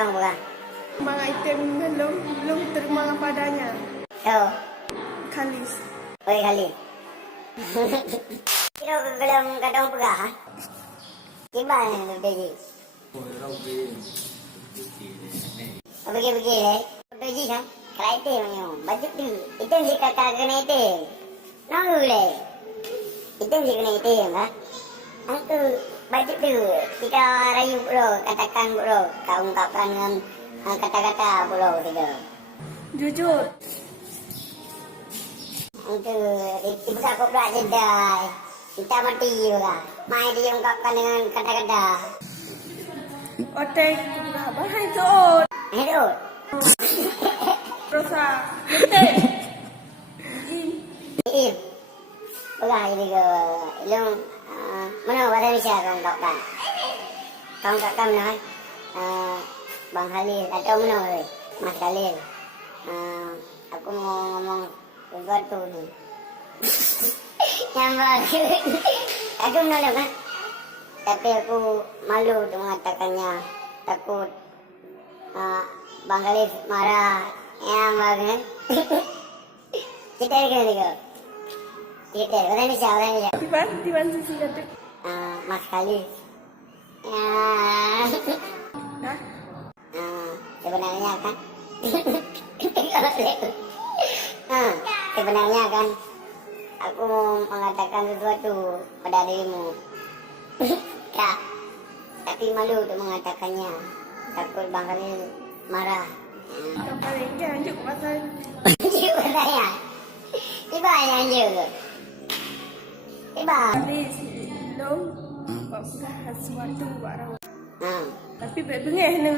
bang bukan? Mga item belum terima padanya. Oh, Kalis. oi kali. Kira belum kadang pegah. Ha? Gimana tu Beji? Pergi le. Beji kan? Kalau itu macam baju tu. Itu si kakak kena itu. Nolu le. Itu si kena itu kan? Itu baju tu. Kita rayu bro, katakan bro, kau ungkapkan dengan kata-kata bro tu. Jujur. Itu bukan kau berat jedai. Kita mati juga. Mai dia ungkapkan dengan kata-kata. Otek. Bahai tu. Itu. Rosa. Betul. Im. Bukan ini ke. Ilmu. Mana bahasa Indonesia kau ungkapkan? Kau ungkapkan mana? Bang Khalil atau mana? Mas Khalil. Aku mau ngomong sesuatu ni. Yang bagus. Aku menolong kan? Tapi aku malu untuk mengatakannya. Takut Bang Khalil marah. Yang bagus kan? Kita kena juga. Kita bahasa Indonesia. Di mana sisi kata? Mas Khalil. Dah. Sebenarnya kan sebenarnya kan aku mau mengatakan sesuatu pada dirimu. Ya, tapi malu untuk mengatakannya. Takut Bang Khalil marah. Yang paling janjuk pasal Cuba saya. Tiba yang juga. Tiba. Kalis. Belum. Buat sesuatu buat orang. Hmm. Tapi bengeh ni.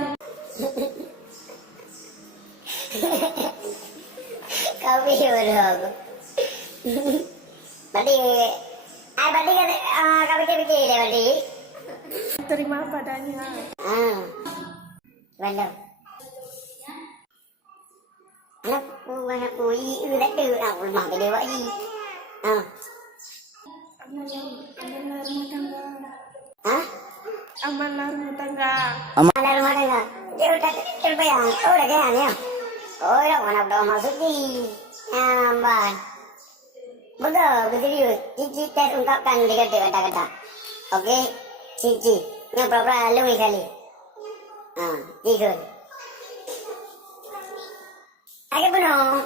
Kau biar aku. Berarti, berarti kan kau fikir-fikir dia berarti. Terima padanya. Benar. Anakku, iu tak ada. Aku lemah tak lewat lagi. Amanah rumah tangga. Hah? Amanah rumah tangga. Amanah rumah tangga. Dia udah terbayang. Oh, udah jalan ya. Oh, dah mana dah masuk ni. Bang. Betul, serius. Cici tes ungkapkan dia kata-kata. Okey, Cici. Yang pura-pura lebih kali. Ikut. Agak penuh.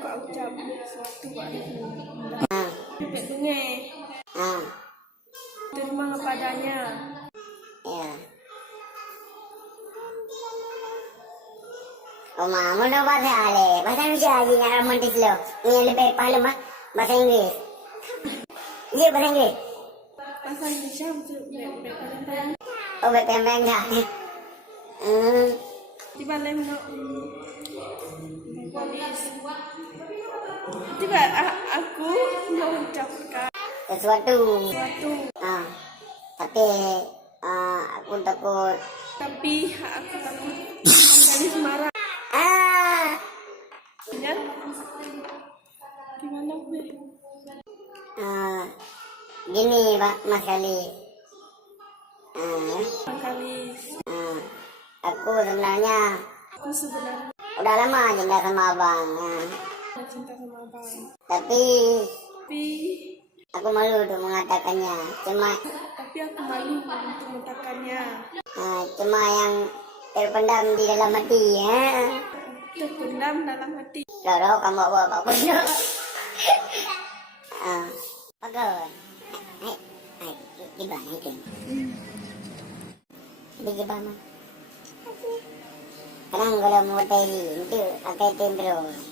Kau ucap sesuatu buat dia. Bengeh. Terima padanya. Ya. Oma, mana bahasa ale? Bahasa Indonesia aja yang romantis lo. Yang lebih paham bahasa Inggris. Iya bahasa Inggris. Bahasa Indonesia untuk berpandang. Oh, berpendek dah. Di balik nak polis. Tiba aku mau ucapkan Sesuatu. sesuatu. Tapi aku takut. Tapi aku takut Kalis marah. Ya? Gimana gue? Gini Mas Khalil. Kalis. Aku sebenarnya Aku sebenarnya udah lama cinta sama abang. cinta sama abang. Tapi Tapi aku malu untuk mengatakannya. aku malu untuk mengatakannya. Cuma yang terpendam di dalam hati. Terpendam dalam hati. Roro kamu bawa apa pun. Bagus. Gimana itu? Di gimana? Kadang kalau mau tadi itu pakai tim terus.